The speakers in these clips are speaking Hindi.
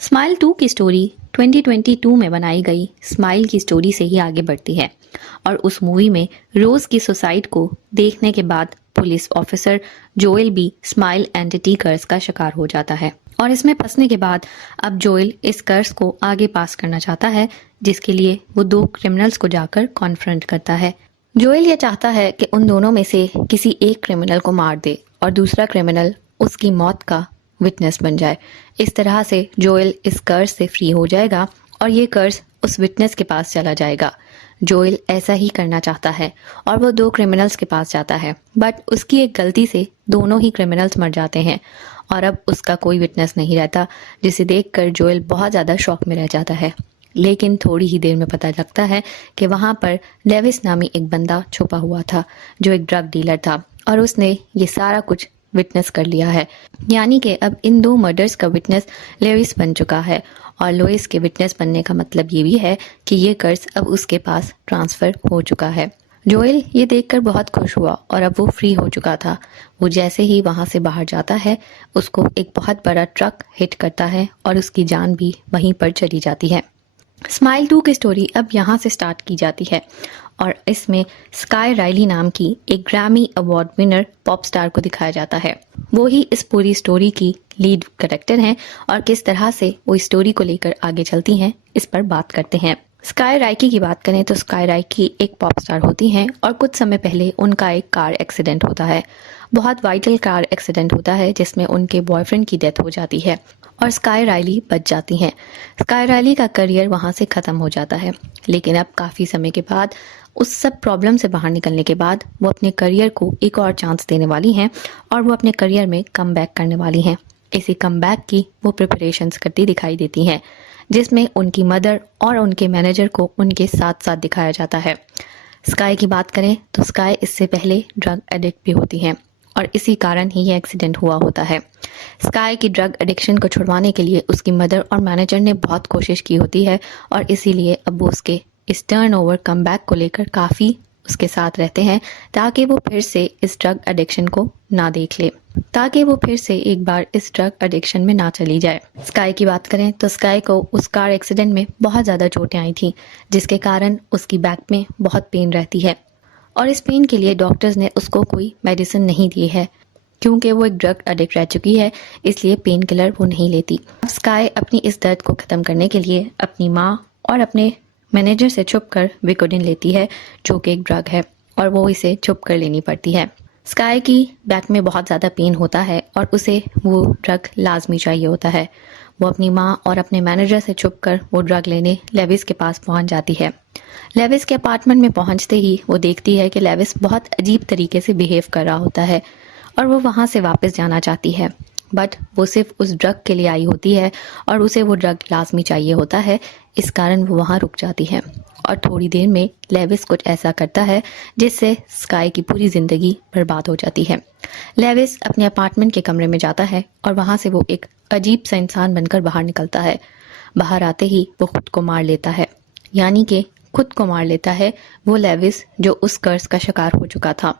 स्माइल 2 की स्टोरी 2022 में बनाई गई स्माइल की स्टोरी से ही आगे बढ़ती है और उस मूवी में रोज की सुसाइड को देखने के बाद पुलिस ऑफिसर जोएल भी स्माइल एंटिटी कर्स का शिकार हो जाता है और इसमें फंसने के बाद अब जोएल इस कर्स को आगे पास करना चाहता है, जिसके लिए वो दो क्रिमिनल्स को जाकर कॉन्फ्रंट करता है। जोएल ये चाहता है कि उन दोनों में से किसी एक क्रिमिनल को मार दे और दूसरा क्रिमिनल उसकी मौत का विटनेस बन जाए। इस तरह से जोएल इस कर्ज से फ्री हो जाएगा और ये कर्ज उस विटनेस के पास चला जाएगा। जोएल ऐसा ही करना चाहता है और वो दो क्रिमिनल्स के पास जाता है, बट उसकी एक गलती से दोनों ही क्रिमिनल्स मर जाते हैं और अब उसका कोई विटनेस नहीं रहता, जिसे देखकर जोएल बहुत ज़्यादा शॉक में रह जाता है। लेकिन थोड़ी ही देर में पता लगता है कि वहाँ पर लेविस नामी एक बंदा छुपा हुआ था जो एक ड्रग डीलर था और उसने ये सारा कुछ विटनेस कर लिया है। यानी कि अब इन दो मर्डर्स का विटनेस लेविस बन चुका है और लोइस के विटनेस बनने का मतलब ये भी है कि ये कर्ज अब उसके पास ट्रांसफर हो चुका है। जोएल ये देखकर बहुत खुश हुआ और अब वो फ्री हो चुका था। वो जैसे ही वहां से बाहर जाता है उसको एक बहुत बड़ा ट्रक हिट करता है और उसकी जान भी वहीं पर चली जाती है। स्माइल 2 की स्टोरी अब यहाँ से स्टार्ट की जाती है और इसमें स्काई राइली नाम की एक Grammy award winner pop star को दिखाया जाता है। वो ही इस पूरी स्टोरी की लीड कैरेक्टर हैं और किस तरह से वो इस स्टोरी को लेकर आगे चलती हैं इस पर बात करते हैं। स्काई राइकी की बात करें तो स्काई राइकी एक पॉप स्टार होती हैं और कुछ समय पहले उनका एक कार एक्सीडेंट होता है। बहुत वाइटल कार एक्सीडेंट होता है जिसमें उनके बॉयफ्रेंड की डेथ हो जाती है और स्काई राइली बच जाती हैं। स्काई राइली का करियर वहाँ से ख़त्म हो जाता है, लेकिन अब काफ़ी समय के बाद उस सब प्रॉब्लम से बाहर निकलने के बाद वो अपने करियर को एक और चांस देने वाली हैं और वो अपने करियर में कम बैक करने वाली हैं। इसी कम बैक की वो प्रिपरेशंस करती दिखाई देती हैं, जिसमें उनकी मदर और उनके मैनेजर को उनके साथ साथ दिखाया जाता है। स्काई की बात करें तो स्काई इससे पहले ड्रग एडिक्ट भी होती हैं और इसी कारण ही ये एक्सीडेंट हुआ होता है। स्काई की ड्रग एडिक्शन को छुड़वाने के लिए उसकी मदर और मैनेजर ने बहुत कोशिश की होती है और इसीलिए अब वो उसके इस टर्न ओवर कम बैक को लेकर काफ़ी उसके साथ रहते हैं ताकि वो फिर से इस ड्रग एडिक्शन को ना देख ले, ताकि वो फिर से एक बार इस ड्रग एडिक्शन में ना चली जाए। स्काई की बात करें तो स्काई को उस कार एक्सीडेंट में बहुत ज़्यादा चोटें आई थी, जिसके कारण उसकी बैक में बहुत पेन रहती है और इस पेन के लिए डॉक्टर्स ने उसको कोई मेडिसिन नहीं दी है क्योंकि वो एक ड्रग एडिक्ट रह चुकी है, इसलिए पेन किलर वो नहीं लेती। स्काई अपनी इस दर्द को ख़त्म करने के लिए अपनी माँ और अपने मैनेजर से छुप कर विकोडिन लेती है जो कि एक ड्रग है और वो इसे छुप कर लेनी पड़ती है। स्काई की बैक में बहुत ज़्यादा पेन होता है और उसे वो ड्रग लाजमी चाहिए होता है। वो अपनी माँ और अपने मैनेजर से छुप कर वो ड्रग लेने लेविस के पास पहुँच जाती है। लेविस के अपार्टमेंट में पहुँचते ही वो देखती है कि लेविस बहुत अजीब तरीके से बिहेव कर रहा होता है और वो वहाँ से वापस जाना चाहती है, बट वो सिर्फ उस ड्रग के लिए आई होती है और उसे वो ड्रग लाजमी चाहिए होता है। इस कारण वो वहाँ रुक जाती है और थोड़ी देर में लेविस कुछ ऐसा करता है जिससे स्काई की पूरी ज़िंदगी बर्बाद हो जाती है। लेविस अपने अपार्टमेंट के कमरे में जाता है और वहाँ से वो एक अजीब सा इंसान बनकर बाहर निकलता है। बाहर आते ही वो खुद को मार लेता है, यानी कि खुद को मार लेता है वो लेविस जो उस कर्ज का शिकार हो चुका था।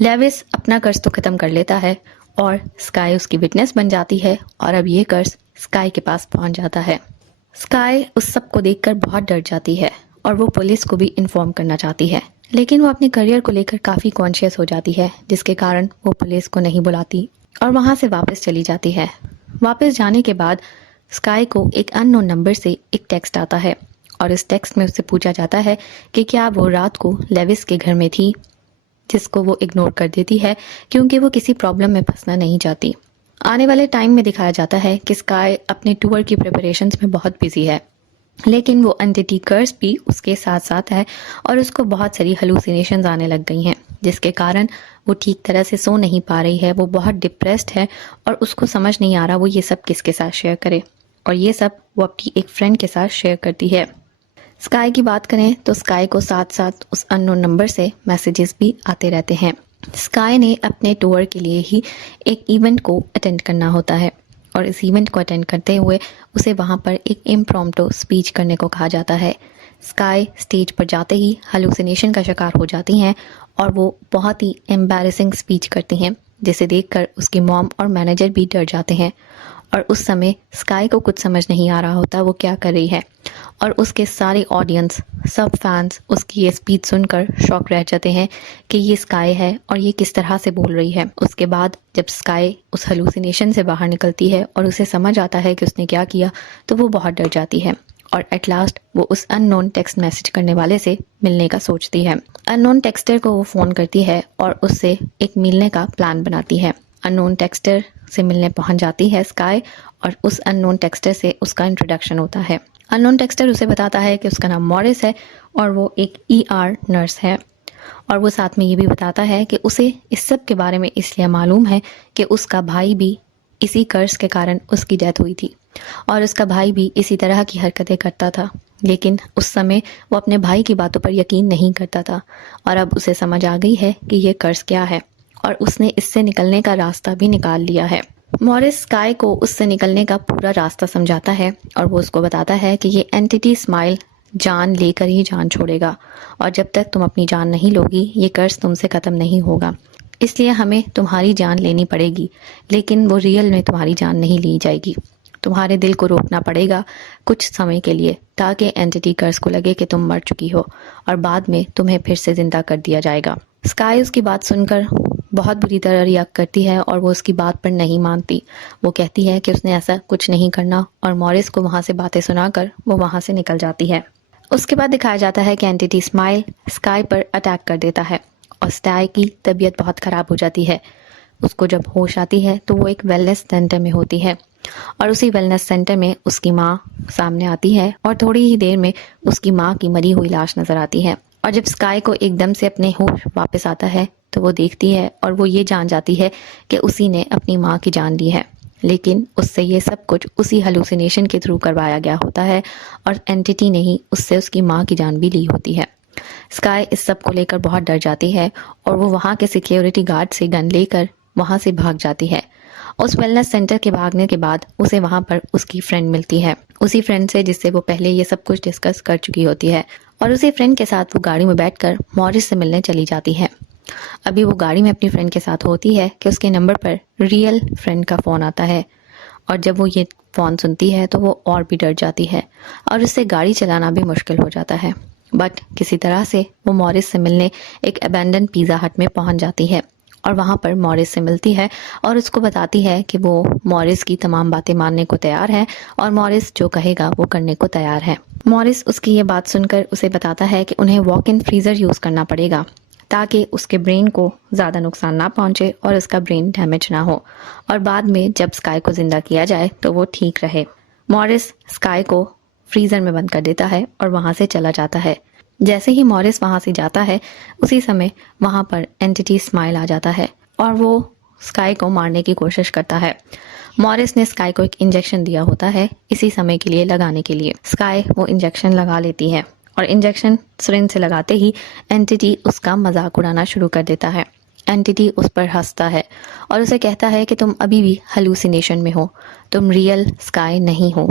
लेविस अपना कर्ज तो ख़त्म कर लेता है और स्काई उसकी विटनेस बन जाती है और अब ये कर्ज स्काई के पास पहुंच जाता है। स्काई उस सब को देखकर बहुत डर जाती है और वो पुलिस को भी इन्फॉर्म करना चाहती है, लेकिन वो अपने करियर को लेकर काफ़ी कॉन्शियस हो जाती है, जिसके कारण वो पुलिस को नहीं बुलाती और वहाँ से वापस चली जाती है। वापस जाने के बाद स्काई को एक अननोन नंबर से एक टेक्स्ट आता है और इस टेक्स्ट में उससे पूछा जाता है कि क्या वो रात को लेविस के घर में थी, जिसको वो इग्नोर कर देती है क्योंकि वो किसी प्रॉब्लम में फंसना नहीं चाहती। आने वाले टाइम में दिखाया जाता है कि स्काई अपने टूर की प्रिपरेशंस में बहुत बिजी है, लेकिन वो एंटिटी कर्स भी उसके साथ साथ है और उसको बहुत सारी हेलुसिनेशंस आने लग गई हैं, जिसके कारण वो ठीक तरह से सो नहीं पा रही है। वो बहुत डिप्रेस्ड है और उसको समझ नहीं आ रहा वो ये सब किसके साथ शेयर करे, और ये सब वो अपनी एक फ्रेंड के साथ शेयर करती है। स्काई की बात करें तो स्काई को साथ साथ उस अननोन नंबर से मैसेजेस भी आते रहते हैं। स्काई ने अपने टूर के लिए ही एक इवेंट को अटेंड करना होता है और इस इवेंट को अटेंड करते हुए उसे वहाँ पर एक इम्प्रॉम्प्टू स्पीच करने को कहा जाता है। स्काई स्टेज पर जाते ही हेलुसिनेशन का शिकार हो जाती हैं और वो बहुत ही एम्बैरेसिंग स्पीच करती हैं, जिसे देखकर उसकी मॉम और मैनेजर भी डर जाते हैं और उस समय स्काई को कुछ समझ नहीं आ रहा होता वो क्या कर रही है, और उसके सारे ऑडियंस, सब फैंस उसकी ये स्पीच सुनकर शॉक रह जाते हैं कि ये स्काई है और ये किस तरह से बोल रही है। उसके बाद जब स्काई उस हेलुसिनेशन से बाहर निकलती है और उसे समझ आता है कि उसने क्या किया, तो वो बहुत डर जाती है और एट लास्ट वो उस अननोन टेक्स्ट मैसेज करने वाले से मिलने का सोचती है। अननोन टेक्स्टर को वो फ़ोन करती है और उससे एक मिलने का प्लान बनाती है। अननोन टेक्स्टर से मिलने पहुंच जाती है स्काई और उस अननोन टेक्स्टर से उसका इंट्रोडक्शन होता है। अननोन टेक्स्टर उसे बताता है कि उसका नाम मॉरिस है और वो एक ER नर्स है, और वो साथ में ये भी बताता है कि उसे इस सब के बारे में इसलिए मालूम है कि उसका भाई भी इसी कर्ज के कारण उसकी डेथ हुई थी और उसका भाई भी इसी तरह की हरकतें करता था, लेकिन उस समय वो अपने भाई की बातों पर यकीन नहीं करता था और अब उसे समझ आ गई है कि ये कर्ज क्या है और उसने इससे निकलने का रास्ता भी निकाल लिया है। मॉरिस स्काई को उससे निकलने का पूरा रास्ता समझाता है और वो उसको बताता है कि ये एंटिटी स्माइल जान लेकर ही जान छोड़ेगा और जब तक तुम अपनी जान नहीं लोगी ये कर्ज तुमसे ख़त्म नहीं होगा, इसलिए हमें तुम्हारी जान लेनी पड़ेगी, लेकिन वो रियल में तुम्हारी जान नहीं ली जाएगी। तुम्हारे दिल को रोकना पड़ेगा कुछ समय के लिए ताकि एंटिटी कर्ज को लगे कि तुम मर चुकी हो और बाद में तुम्हें फिर से जिंदा कर दिया जाएगा। स्काई उसकी बात सुनकर बहुत बुरी तरह रिएक्ट करती है और वो उसकी बात पर नहीं मानती। वो कहती है कि उसने ऐसा कुछ नहीं करना और मॉरिस को वहाँ से बातें सुनाकर वो वहाँ से निकल जाती है। उसके बाद दिखाया जाता है कि एंटिटी स्माइल स्काई पर अटैक कर देता है और स्काई की तबीयत बहुत ख़राब हो जाती है। उसको जब होश आती है तो वो एक वेलनेस सेंटर में होती है और उसी वेलनेस सेंटर में उसकी माँ सामने आती है और थोड़ी ही देर में उसकी माँ की मरी हुई लाश नज़र आती है। और जब स्काई को एकदम से अपने होश वापस आता है तो वो देखती है और वो ये जान जाती है कि उसी ने अपनी माँ की जान ली है, लेकिन उससे ये सब कुछ उसी हेलुसिनेशन के थ्रू करवाया गया होता है और एंटिटी ने ही उससे उसकी माँ की जान भी ली होती है। स्काई इस सब को लेकर बहुत डर जाती है और वो वहाँ के सिक्योरिटी गार्ड से गन लेकर वहाँ से भाग जाती है। उस वेलनेस सेंटर के भागने के बाद उसे वहाँ पर उसकी फ्रेंड मिलती है, उसी फ्रेंड से जिससे वो पहले ये सब कुछ डिस्कस कर चुकी होती है, और उसी फ्रेंड के साथ वो गाड़ी में बैठकर मॉरिस से मिलने चली जाती है। अभी वो गाड़ी में अपनी फ्रेंड के साथ होती है कि उसके नंबर पर रियल फ्रेंड का फ़ोन आता है और जब वो ये फ़ोन सुनती है तो वो और भी डर जाती है और उससे गाड़ी चलाना भी मुश्किल हो जाता है। बट किसी तरह से वो मॉरिस से मिलने एक अबैंडन पिज़्ज़ा हट में पहुंच जाती है और वहाँ पर मॉरिस से मिलती है और उसको बताती है कि वो मॉरिस की तमाम बातें मानने को तैयार है और मॉरिस जो कहेगा वो करने को तैयार है। मॉरिस उसकी ये बात सुनकर उसे बताता है कि उन्हें वॉक इन फ्रीज़र यूज़ करना पड़ेगा ताकि उसके ब्रेन को ज़्यादा नुकसान ना पहुँचे और उसका ब्रेन डैमेज ना हो और बाद में जब स्काई को ज़िंदा किया जाए तो वो ठीक रहे। मॉरिस स्काई को फ्रीज़र में बंद कर देता है और वहाँ से चला जाता है। जैसे ही मॉरिस वहाँ से जाता है उसी समय वहाँ पर एंटिटी स्माइल आ जाता है और वो स्काई को मारने की कोशिश करता है। मॉरिस ने स्काई को एक इंजेक्शन दिया होता है इसी समय के लिए लगाने के लिए। स्काई वो इंजेक्शन लगा लेती है और इंजेक्शन सिरिंज से लगाते ही एंटिटी उसका मजाक उड़ाना शुरू कर देता है। एंटिटी उस पर हंसता है और उसे कहता है कि तुम अभी भी हेलुसिनेशन में हो, तुम रियल स्काई नहीं हो,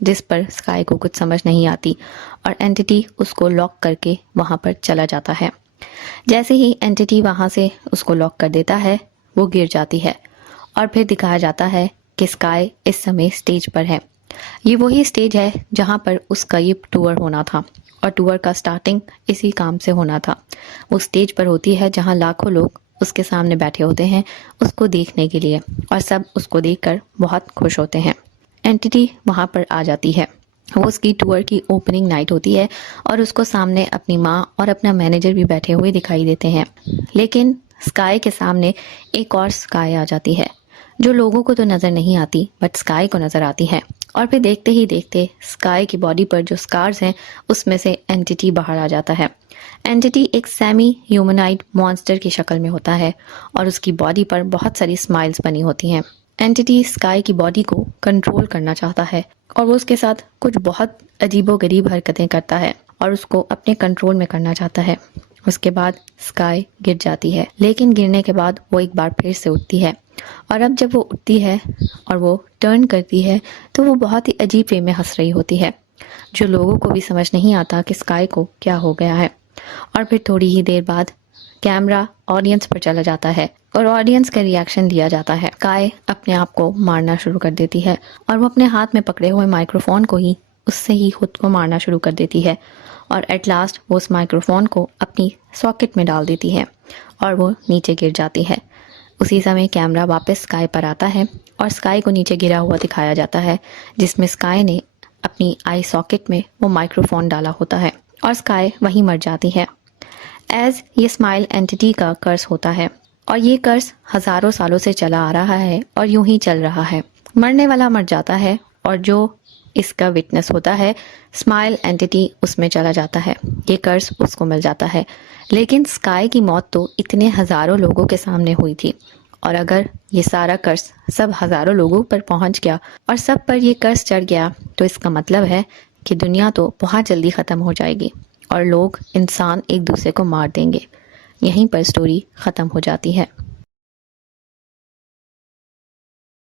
जिस पर स्काई को कुछ समझ नहीं आती और एंटिटी उसको लॉक करके वहाँ पर चला जाता है। जैसे ही एंटिटी वहाँ से उसको लॉक कर देता है वो गिर जाती है और फिर दिखाया जाता है कि स्काई इस समय स्टेज पर है। ये वही स्टेज है जहाँ पर उसका ये टूर होना था और टूर का स्टार्टिंग इसी काम से होना था। वो स्टेज पर होती है जहाँ लाखों लोग उसके सामने बैठे होते हैं उसको देखने के लिए और सब उसको देखकर बहुत खुश होते हैं। एंटिटी वहाँ पर आ जाती है। वो उसकी टूर की ओपनिंग नाइट होती है और उसको सामने अपनी माँ और अपना मैनेजर भी बैठे हुए दिखाई देते हैं, लेकिन स्काई के सामने एक और स्काई आ जाती है जो लोगों को तो नज़र नहीं आती बट स्काई को नज़र आती है और फिर देखते ही देखते स्काई की बॉडी पर जो स्कार्स हैं उसमें से एंटिटी बाहर आ जाता है। एंटिटी एक सेमी ह्यूमनाइड मॉन्स्टर की शक्ल में होता है और उसकी बॉडी पर बहुत सारी स्माइल्स बनी होती हैं। एंटिटी स्काई की बॉडी को कंट्रोल करना चाहता है और वो उसके साथ कुछ बहुत अजीबोगरीब हरकतें करता है और उसको अपने कंट्रोल में करना चाहता है। उसके बाद स्काई गिर जाती है, लेकिन गिरने के बाद वो एक बार फिर से उठती है और अब जब वो उठती है और वो टर्न करती है तो वो बहुत ही अजीब वे में हंस रही होती है, जो लोगों को भी समझ नहीं आता कि स्काई को क्या हो गया है। और फिर थोड़ी ही देर बाद कैमरा ऑडियंस पर चला जाता है। और ऑडियंस का रिएक्शन दिया जाता है। स्काई अपने आप को मारना शुरू कर देती है और वो अपने हाथ में पकड़े हुए माइक्रोफोन को ही उससे ही खुद को मारना शुरू कर देती है और एट लास्ट वो उस माइक्रोफोन को अपनी सॉकेट में डाल देती है और वो नीचे गिर जाती है। उसी समय कैमरा वापस स्काई पर आता है और स्काई को नीचे गिरा हुआ दिखाया जाता है, जिसमें स्काई ने अपनी आई सॉकेट में वो माइक्रोफोन डाला होता है और स्काई वहीं मर जाती है। एज ये स्माइल एंटिटी का कर्स होता है और ये कर्स हजारों सालों से चला आ रहा है और यूं ही चल रहा है। मरने वाला मर जाता है और जो इसका विटनेस होता है, स्माइल एंटिटी, उसमें चला जाता है। ये कर्स उसको मिल जाता है। लेकिन स्काई की मौत तो इतने हजारों लोगों के सामने हुई थी और अगर ये सारा कर्स सब हजारों लोगों पर पहुंच गया और सब पर ये कर्स चढ़ गया तो इसका मतलब है कि दुनिया तो बहुत जल्दी ख़त्म हो जाएगी और लोग, इंसान एक दूसरे को मार देंगे। यहीं पर स्टोरी ख़त्म हो जाती है।